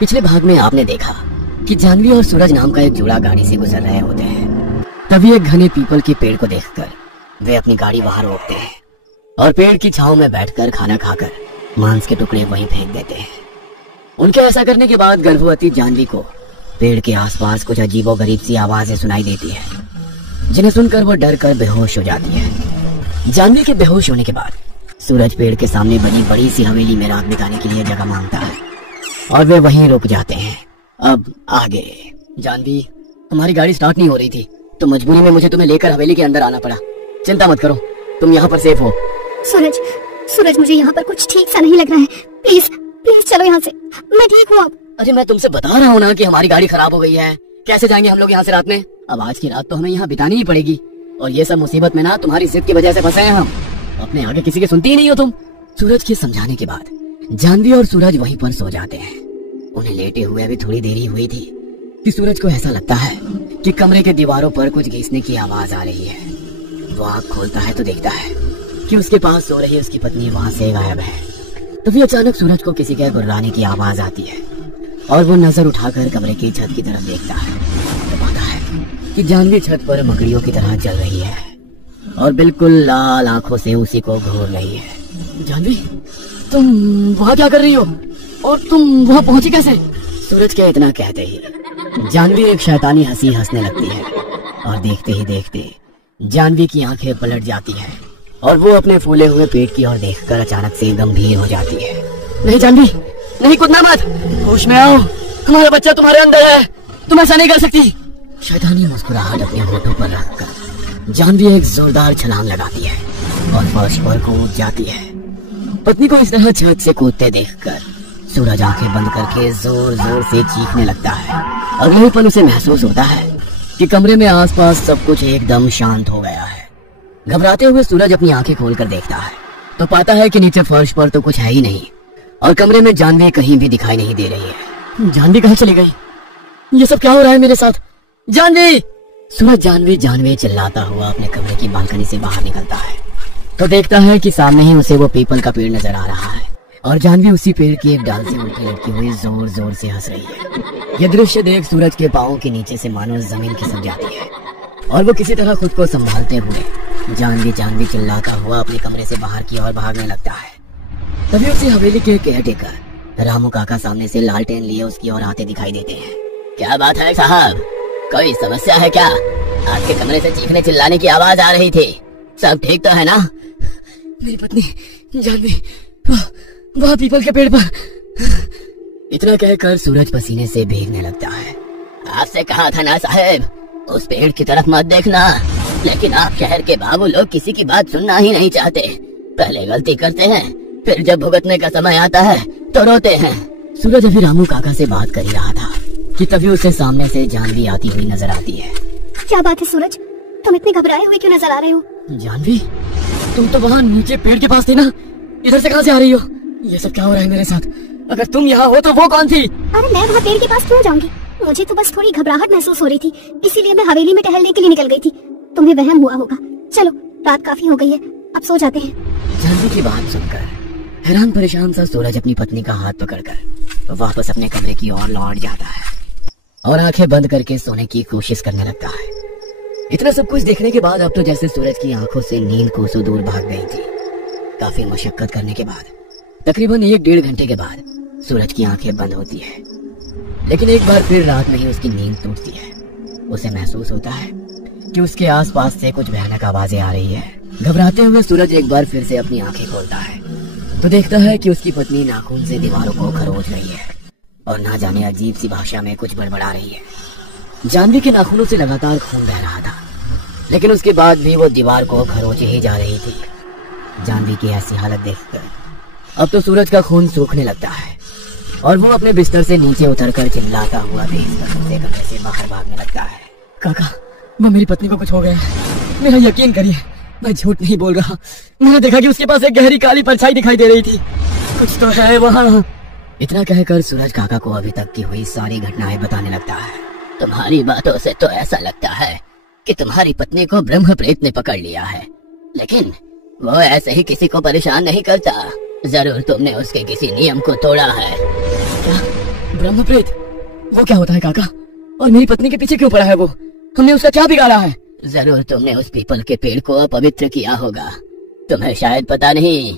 पिछले भाग में आपने देखा कि जानवी और सूरज नाम का एक जोड़ा गाड़ी से गुजर रहे होते हैं। तभी एक घने पीपल के पेड़ को देखकर वे अपनी गाड़ी वहां रोकते हैं और पेड़ की छांव में बैठकर खाना खाकर मांस के टुकड़े वहीं फेंक देते हैं। उनके ऐसा करने के बाद गर्भवती जानवी को पेड़ के आसपास कुछ अजीबोगरीब सी आवाजें सुनाई देती है, जिन्हें सुनकर वो डर कर बेहोश हो जाती है। जानवी के बेहोश होने के बाद सूरज पेड़ के सामने बनी बड़ी सी हवेली में रात बिताने के लिए जगह मांगता है और वे वहीं रुक जाते हैं। अब आगे। जानवी, हमारी गाड़ी स्टार्ट नहीं हो रही थी तो मजबूरी में मुझे तुम्हें लेकर हवेली के अंदर आना पड़ा। चिंता मत करो, तुम यहाँ पर सेफ हो। सूरज, मुझे यहाँ पर कुछ ठीक सा नहीं लग रहा है। प्लीज प्लीज चलो यहाँ से, मैं ठीक हूँ अब। अरे मैं तुमसे बता रहा हूँ ना कि हमारी गाड़ी खराब हो गई है, कैसे जाएंगे हम लोग यहाँ से रात में। अब आज की रात तो हमें यहाँ बितानी ही पड़ेगी और ये सब मुसीबत में ना तुम्हारी जिद की वजह से फंसे हैं हम। अपने आगे किसी की सुनती ही नहीं हो तुम। सूरज के समझाने के बाद जानवी और सूरज वहीं पर सो जाते हैं। उन्हें लेटे हुए अभी थोड़ी देरी हुई थी कि सूरज को ऐसा लगता है कि कमरे के दीवारों पर कुछ घिसने की आवाज आ रही है। वो आँख खोलता है तो देखता है कि उसके पास सो रही उसकी पत्नी वहां से गायब है। तभी अचानक सूरज को किसी के गुर्राने की आवाज आती है और वो नजर उठाकर कमरे की छत की तरफ देखता है तो पाता है कि जानवी छत पर मकड़ियों की तरह चल रही है और बिल्कुल लाल आंखों से उसी को घूर रही है। जानवी, तुम वहाँ क्या कर रही हो और तुम वहाँ पहुंची कैसे? सूरज के इतना कहते ही जानवी एक शैतानी हंसी हंसने लगती है और देखते ही देखते जानवी की आंखें पलट जाती हैं और वो अपने फूले हुए पेट की ओर देखकर अचानक से गंभीर हो जाती है। नहीं जानवी, नहीं, कूदना मत, होश में आओ, तुम्हारा बच्चा तुम्हारे अंदर है, तुम ऐसा नहीं कर सकती। शैतानी मुस्कुराहट अपने होठों पर रखकर जानवी एक जोरदार छलांग लगाती है और फर्श पर कूद जाती है। पत्नी को इस तरह छत से कूदते देखकर सूरज आंखें बंद करके जोर जोर से चीखने लगता है। अगले ही पल उसे महसूस होता है कि कमरे में आसपास सब कुछ एकदम शांत हो गया है। घबराते हुए सूरज अपनी आंखें खोलकर देखता है तो पाता है कि नीचे फर्श पर तो कुछ है ही नहीं और कमरे में जानवी कहीं भी दिखाई नहीं दे रही है। जानवी कहाँ चली गई? ये सब क्या हो रहा है मेरे साथ? जानवी! सूरज जानवी चिल्लाता हुआ अपने कमरे की बालकनी से बाहर निकलता है तो देखता है कि सामने ही उसे वो पीपल का पेड़ नजर आ रहा है और जानवी उसी पेड़ की एक डाल से उल्टी लटकी हुई जोर जोर से हंस रही है। यह दृश्य देख सूरज के पांवों के नीचे से मानो जमीन खिसक जाती है और वो किसी तरह खुद को संभालते हुए जानवी चिल्लाता हुआ अपने कमरे से बाहर की ओर भागने लगता है। तभी उसे हवेली के केयरटेकर रामू काका सामने से लालटेन लिए उसकी ओर आते दिखाई देते हैं। क्या बात है साहब, कोई समस्या है क्या? आपके कमरे से चीखने चिल्लाने की आवाज आ रही थी, सब ठीक तो है ना? मेरी पत्नी जानवी वहाँ पीपल के पेड़ पर। इतना कहकर सूरज पसीने से भीगने लगता है। आपसे कहा था ना साहब, उस पेड़ की तरफ मत देखना, लेकिन आप शहर के बाबू लोग किसी की बात सुनना ही नहीं चाहते। पहले गलती करते हैं, फिर जब भुगतने का समय आता है तो रोते हैं। सूरज अभी रामू काका से बात कर ही रहा था कि तभी उसे सामने से जानवी आती हुई नजर आती है। क्या बात है सूरज, तुम इतने घबराए हुए क्यों नजर आ रहे हो? जानवी, तुम तो वहाँ नीचे पेड़ के पास थी ना, इधर से कहाँ से आ रही हो? ये सब क्या हो रहा है मेरे साथ? अगर तुम यहाँ हो तो वो कौन थी? अरे मैं वहाँ पेड़ के पास क्यों जाऊंगी? मुझे तो बस थोड़ी घबराहट महसूस हो रही थी, इसीलिए मैं हवेली में टहलने के लिए निकल गई थी। तुम्हें वहम हुआ होगा। चलो, रात काफी हो गई है, अब सो जाते हैं। जानवी की बात सुनकर हैरान परेशान सा सूरज अपनी पत्नी का हाथ पकड़कर वापस अपने कमरे की ओर लौट जाता है और आंखें बंद करके सोने की कोशिश करने लगता है। इतना सब कुछ देखने के बाद अब तो जैसे सूरज की आंखों से नींद कोसों दूर भाग गई थी। काफी मशक्कत करने के बाद तकरीबन 1-1.5 घंटे के बाद सूरज की आंखें बंद होती है, लेकिन एक बार फिर रात में ही उसकी नींद टूटती है। उसे महसूस होता है कि उसके आसपास से कुछ भयानक आवाजें आ रही है। घबराते हुए सूरज एक बार फिर से अपनी आंखें खोलता है तो देखता है कि उसकी पत्नी नाखून से दीवारों को खरोच रही है और ना जाने अजीब सी भाषा में कुछ बड़बड़ा रही है। जानवी के नाखूनों से लगातार खून बह रहा था, लेकिन उसके बाद भी वो दीवार को खरोचे ही जा रही थी। जानवी की ऐसी हालत देखकर अब तो सूरज का खून सूखने लगता है और वो अपने बिस्तर से नीचे उतरकर चिल्लाता हुआ तेज कदम से कमरे से बाहर भागने लगता है। काका, वो मेरी पत्नी को कुछ हो गया है, मेरा यकीन करिए, मैं झूठ नहीं बोल रहा। मैंने देखा कि उसके पास एक गहरी काली परछाई दिखाई दे रही थी, कुछ तो है वहाँ। इतना कहकर सूरज काका को अभी तक की हुई सारी घटनाएं बताने लगता है। तुम्हारी बातों से तो ऐसा लगता है कि तुम्हारी पत्नी को ब्रह्म प्रेत ने पकड़ लिया है, लेकिन वो ऐसे ही किसी को परेशान नहीं करता। जरूर तुमने उसके किसी नियम को तोड़ा है। क्या ब्रह्म प्रेत? वो क्या होता है काका? और मेरी पत्नी के पीछे क्यों पड़ा है वो? हमने उसका क्या बिगाड़ा है? जरूर तुमने उस पीपल के पेड़ को अपवित्र किया होगा। तुम्हें शायद पता नहीं,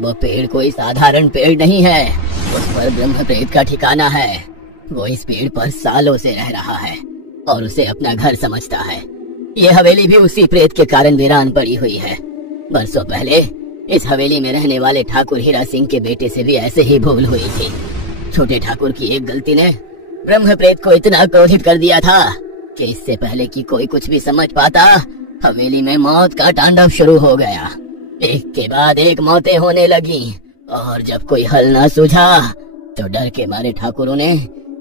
वो पेड़ कोई साधारण पेड़ नहीं है। उस पर ब्रह्म प्रेत का ठिकाना है। वो इस पेड़ पर सालों से रह रहा है और उसे अपना घर समझता है। ये हवेली भी उसी प्रेत के कारण वीरान पड़ी हुई है। बरसों पहले इस हवेली में रहने वाले ठाकुर हीरा सिंह के बेटे से भी ऐसे ही भूल हुई थी। छोटे ठाकुर की एक गलती ने ब्रह्म प्रेत को इतना क्रोधित कर दिया था कि इससे पहले कि कोई कुछ भी समझ पाता, हवेली में मौत का तांडव शुरू हो गया। एक के बाद एक मौतें होने लगी और जब कोई हल ना सूझा तो डर के मारे ठाकुरों ने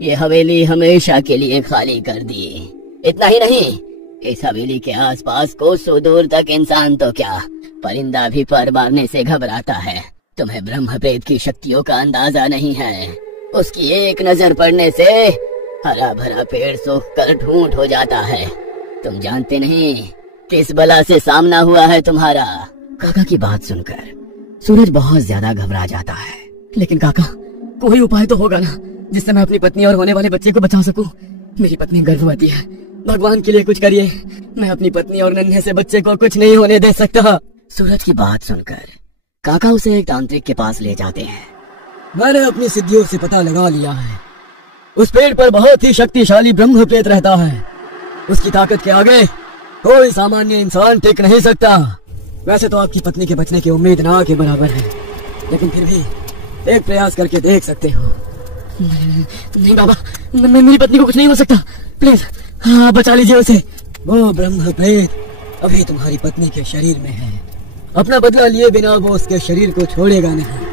ये हवेली हमेशा के लिए खाली कर दी। इतना ही नहीं, इस हवेली के आसपास कोसों दूर तक इंसान तो क्या, परिंदा भी पर मारने से घबराता है। तुम्हें ब्रह्म प्रेत की शक्तियों का अंदाजा नहीं है। उसकी एक नजर पड़ने से हरा भरा पेड़ सूख कर ढूंढ हो जाता है। तुम जानते नहीं किस बला से सामना हुआ है तुम्हारा। काका की बात सुनकर सूरज बहुत ज्यादा घबरा जाता है। लेकिन काका, कोई उपाय तो होगा ना जिससे मैं अपनी पत्नी और होने वाले बच्चे को बचा सकूं। मेरी पत्नी गर्भवती है, भगवान के लिए कुछ करिए। मैं अपनी पत्नी और नन्हे से बच्चे को कुछ नहीं होने दे सकता। सूरज की बात सुनकर काका उसे एक तांत्रिक के पास ले जाते हैं। मैंने अपनी सिद्धियों से पता लगा लिया है, उस पेड़ पर बहुत ही शक्तिशाली ब्रह्म प्रेत रहता है। उसकी ताकत के आगे कोई सामान्य इंसान टिक नहीं सकता। वैसे तो आपकी पत्नी के बचने की उम्मीद ना के बराबर है, लेकिन फिर भी एक प्रयास करके देख सकते हो। नहीं बाबा, मेरी पत्नी को कुछ नहीं हो सकता। प्लीज हाँ, बचा लीजिए उसे। वो ब्रह्म प्रेत अभी तुम्हारी पत्नी के शरीर में है। अपना बदला लिए बिना वो उसके शरीर को छोड़ेगा नहीं।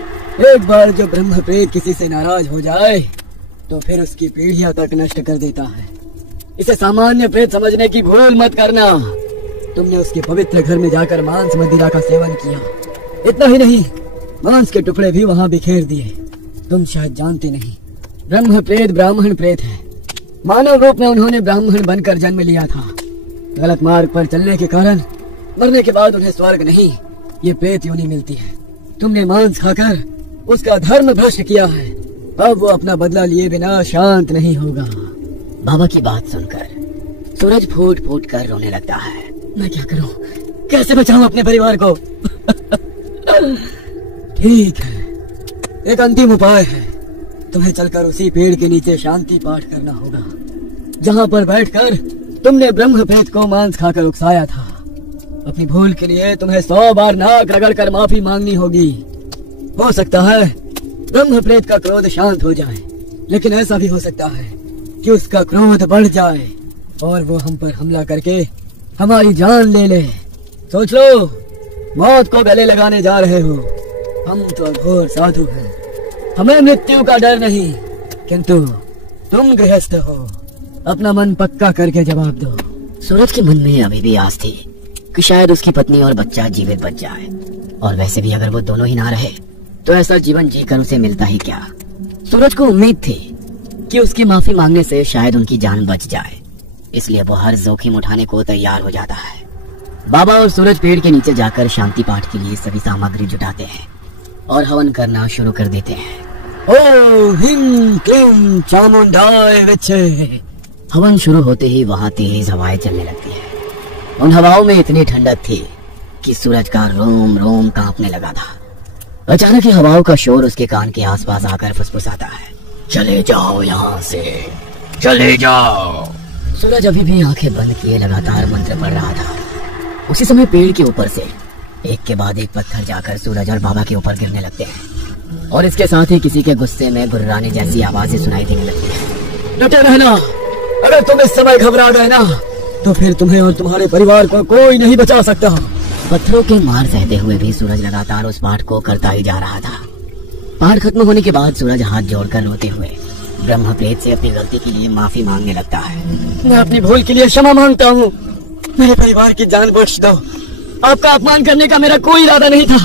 एक बार जब ब्रह्म प्रेत किसी से नाराज हो जाए तो फिर उसकी पीढ़ियां तक नष्ट कर देता है। इसे सामान्य प्रेत समझने की भूल मत करना। तुमने उसके पवित्र घर में जाकर मांस मदिरा का सेवन किया। इतना ही नहीं, मांस के टुकड़े भी वहाँ बिखेर दिए। तुम शायद जानते नहीं, ब्रह्म प्रेत ब्राह्मण प्रेत है। मानव रूप में उन्होंने ब्राह्मण बनकर जन्म लिया था। गलत मार्ग पर चलने के कारण मरने के बाद उन्हें स्वर्ग नहीं, ये प्रेत योनि मिलती है। तुमने मांस खाकर उसका धर्म भ्रष्ट किया है। अब वो अपना बदला लिए बिना शांत नहीं होगा। बाबा की बात सुनकर सूरज फूट फूट कर रोने लगता है। मैं क्या करूं, कैसे बचाऊं अपने परिवार को? ठीक है, एक अंतिम उपाय है। तुम्हें चलकर उसी पेड़ के नीचे शांति पाठ करना होगा, जहाँ पर बैठकर तुमने ब्रह्म प्रेत को मांस खाकर उकसाया था। अपनी भूल के लिए तुम्हें 100 बार नाक रगड़ कर माफी मांगनी होगी। हो सकता है ब्रह्म प्रेत का क्रोध शांत हो जाए, लेकिन ऐसा भी हो सकता है कि उसका क्रोध बढ़ जाए और वो हम पर हमला करके हमारी जान ले ले। सोच लो, मौत को गले लगाने जा रहे हो। हम तो घोर साधु हैं, हमें मृत्यु का डर नहीं, किंतु तुम गृहस्थ हो। अपना मन पक्का करके जवाब दो। सूरज के मन में अभी भी आस थी कि शायद उसकी पत्नी और बच्चा जीवित बच जाए, और वैसे भी अगर वो दोनों ही ना रहे तो ऐसा जीवन जीकर उसे मिलता ही क्या। सूरज को उम्मीद थी कि उसकी माफी मांगने से शायद उनकी जान बच जाए, इसलिए वो हर जोखिम उठाने को तैयार हो जाता है। बाबा और सूरज पेड़ के नीचे जाकर शांति पाठ के लिए सभी सामग्री जुटाते हैं और हवन करना शुरू कर देते हैं। ओम ह्रीं क्लीं चामुंडाय विच्चे। हवन शुरू होते ही वहाँ तेज हवाएं चलने लगती है। उन हवाओं में इतनी ठंडक थी कि सूरज का रोम रोम कांपने लगा था। अचानक ही हवाओं का शोर उसके कान के आसपास आकर फुसफुसाता है। चले जाओ यहाँ से, चले जाओ। सूरज अभी भी आंखें बंद किए लगातार मंत्र पढ़ रहा था। उसी समय पेड़ के ऊपर से एक के बाद एक पत्थर जाकर सूरज और बाबा के ऊपर गिरने लगते हैं, और इसके साथ ही किसी के गुस्से में गुर्राने जैसी आवाजें सुनाई देने लगती है। डटे रहना, अगर तुम इस समय घबरा गए ना तो फिर तुम्हें और तुम्हारे परिवार को कोई नहीं बचा सकता। पत्थरों के मार सहते हुए भी सूरज लगातार उस पाठ को करता ही जा रहा था। पाठ खत्म होने के बाद सूरज हाथ जोड़कर रोते हुए ब्रह्म प्रेत से अपनी गलती के लिए माफी मांगने लगता है। मैं अपनी भूल के लिए क्षमा मांगता हूँ, मेरे परिवार की जान बख्श दो। आपका अपमान करने का मेरा कोई इरादा नहीं था।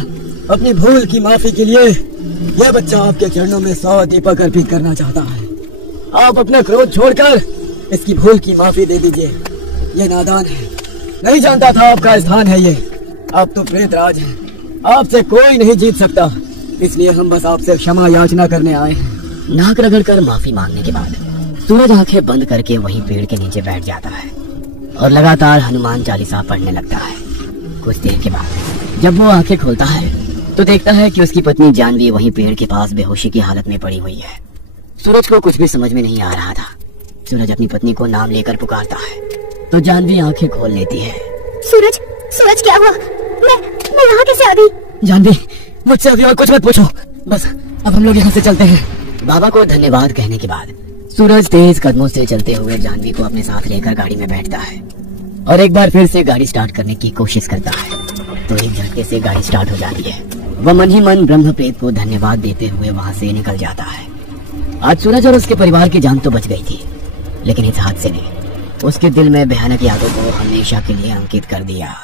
अपनी भूल की माफी के लिए यह बच्चा आपके चरणों में 100 दीपक अर्पित करना चाहता है। आप अपना क्रोध छोड़कर इसकी भूल की माफी दे दीजिए। ये नादान है, नहीं जानता था आपका स्थान है ये। आप तो प्रेत राज हैं, आपसे कोई नहीं जीत सकता, इसलिए हम बस आपसे क्षमा याचना करने आए हैं। नाक रगड़कर माफी मांगने के बाद सूरज आंखें बंद करके वहीं पेड़ के नीचे बैठ जाता है और लगातार हनुमान चालीसा पढ़ने लगता है। कुछ देर के बाद जब वो आंखें खोलता है तो देखता है कि उसकी पत्नी जानवी वहीं पेड़ के पास बेहोशी की हालत में पड़ी हुई है। सूरज को कुछ भी समझ में नहीं आ रहा था। सूरज अपनी पत्नी को नाम लेकर पुकारता है तो जानवी आंखें खोल लेती है। सूरज, सूरज क्या हुआ? मैं यहाँ कैसे आ गई? जानवी, मुझसे अभी और कुछ मत पूछो, बस अब हम लोग यहाँ से चलते हैं। बाबा को धन्यवाद कहने के बाद सूरज तेज कदमों से चलते हुए जानवी को अपने साथ लेकर गाड़ी में बैठता है और एक बार फिर से गाड़ी स्टार्ट करने की कोशिश करता है तो एक झटके से गाड़ी स्टार्ट हो जाती है। वह मन ही मन ब्रह्मप्रेत को धन्यवाद देते हुए वहाँ से निकल जाता है। आज सूरज और उसके परिवार की जान तो बच गई थी, लेकिन इस हादसे ने उसके दिल में भयानक यादों को हमेशा के लिए अंकित कर दिया।